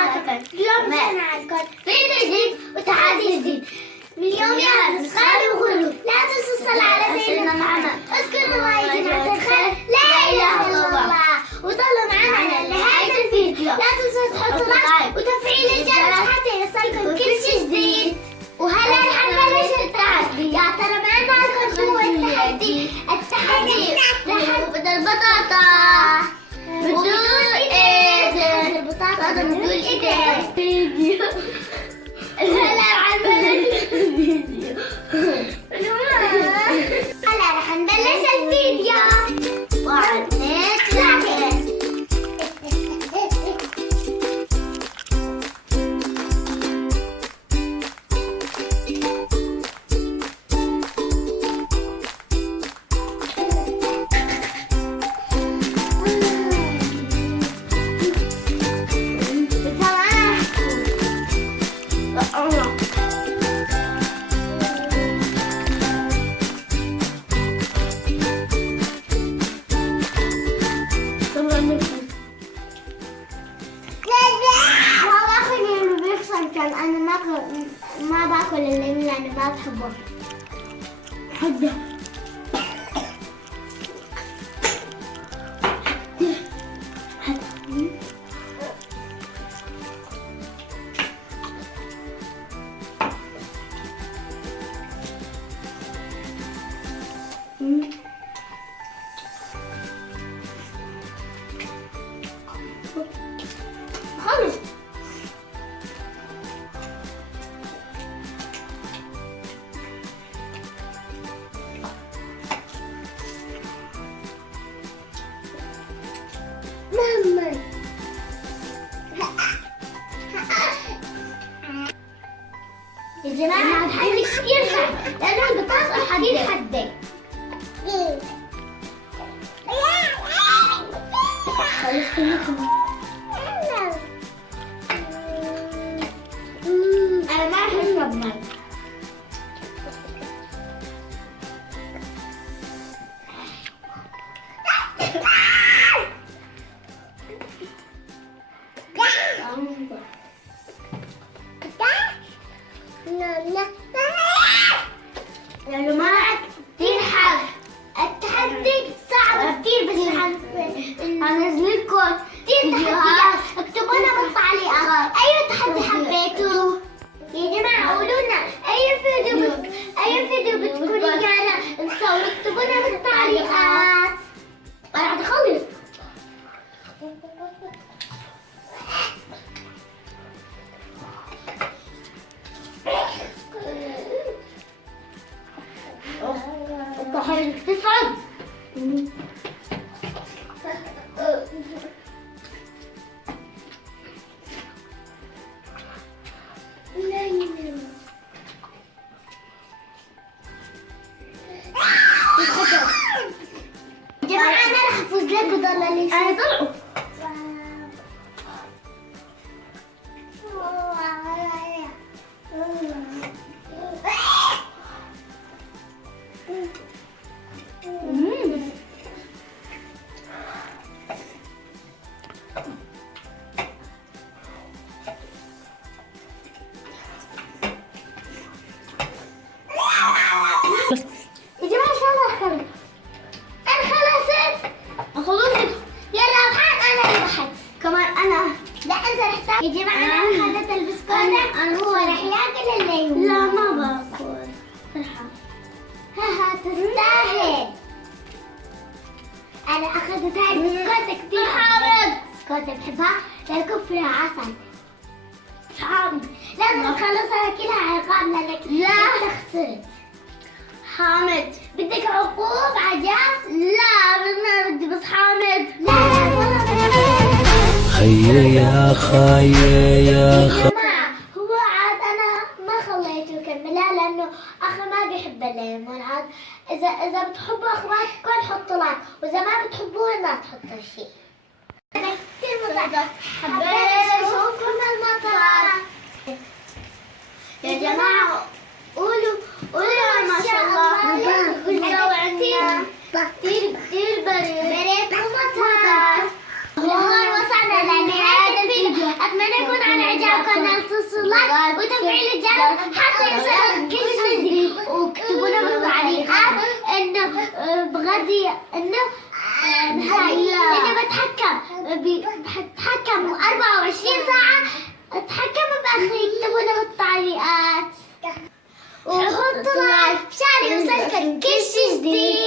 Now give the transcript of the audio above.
مباشرة. اليوم جينا عندكم فيديو جديد وتحدي جديد. من اليوم يا ناس خالي وقولوا لا تنسوا الصلاة على سيدنا محمد. اذكروا الله يا جماعة الخير، لا إله إلا الله، وضلوا معنا لنهاية الفيديو. لا تنسوا تحطوا لايك وتفعيل الجرس حتى يوصلكم كل شيء جديد. وهلا نحن نبلش التحدي. يا ترى ما معكم هو التحدي؟ التحدي بدل البطاطا بدون ايدين. البطاطا بدون ايدين. فيديو هلا عملت الفيديو. هلا رح نبلش الفيديو. 1 2 3. أنا ما باكل الليمون لأني ما بحبه. حده خلص. ماما يا جماعة الحديد كثير صعب لأنه البطاطا الحديد حدي. أنا ما أحب أشرب ماء. يا جماعة كتير حر، التحدي صعب كتير، بس هنزل لكم كتير تحديات. اكتبوا لنا بالتعليقات أي تحدي حبيتوا. يا جماعة قولوا لنا أي فيديو بتكونوا إيانا نسوي، اكتبوا لنا بالتعليقات. أنا رح أخلص. الطحين تصعد. جماعة أنا رح أفوز لك وضل لي شيء. طلعوا. يا جماعة شو هذا؟ أنا خلصت. خلصت. يلا الحين أنا ربحت. كمان أنا. لا أنت رح تاكل. يا جماعة أنا أخذت البسكوت. أنا هو رح ياكل الليمون. لا ما باكل. فرحان. ها تستاهل. أنا أخذت هاي البسكوت كتير حامض. بسكوت بحبها لأنكم فيها عسل. حامض. لازم نخلصها كلها عقاب لأنك لا خسرت. حامد بدك عقوب عجاز؟ لا ما بدي بس حامد. لا والله خيي يا خيي يا خيي. هو عاد انا ما خليته كملها لانه اخي ما بيحب الليمون. عاد اذا بتحبوا اخواتكم حطوا لايك، واذا ما بتحبوه ما تحطوا شيء. انا كثير متعبة، حبيت اشوفكم المطر. يا جماعة قولوا ما شاء الله. الجو عندنا كثير برد ومطر. وهون وصلنا لنهاية الفيديو. أتمنى يكون قناة اللايك وتفعيل الجرس حتى يوصلك كل شيء جديد. واكتبوا لنا بالتعليقات انه بغدي انه بتحكم 24 ساعة. اتحكموا بأخي، اكتبوا لنا بالتعليقات وحطوا لايك مشان يوصلكم كل شيء جديد.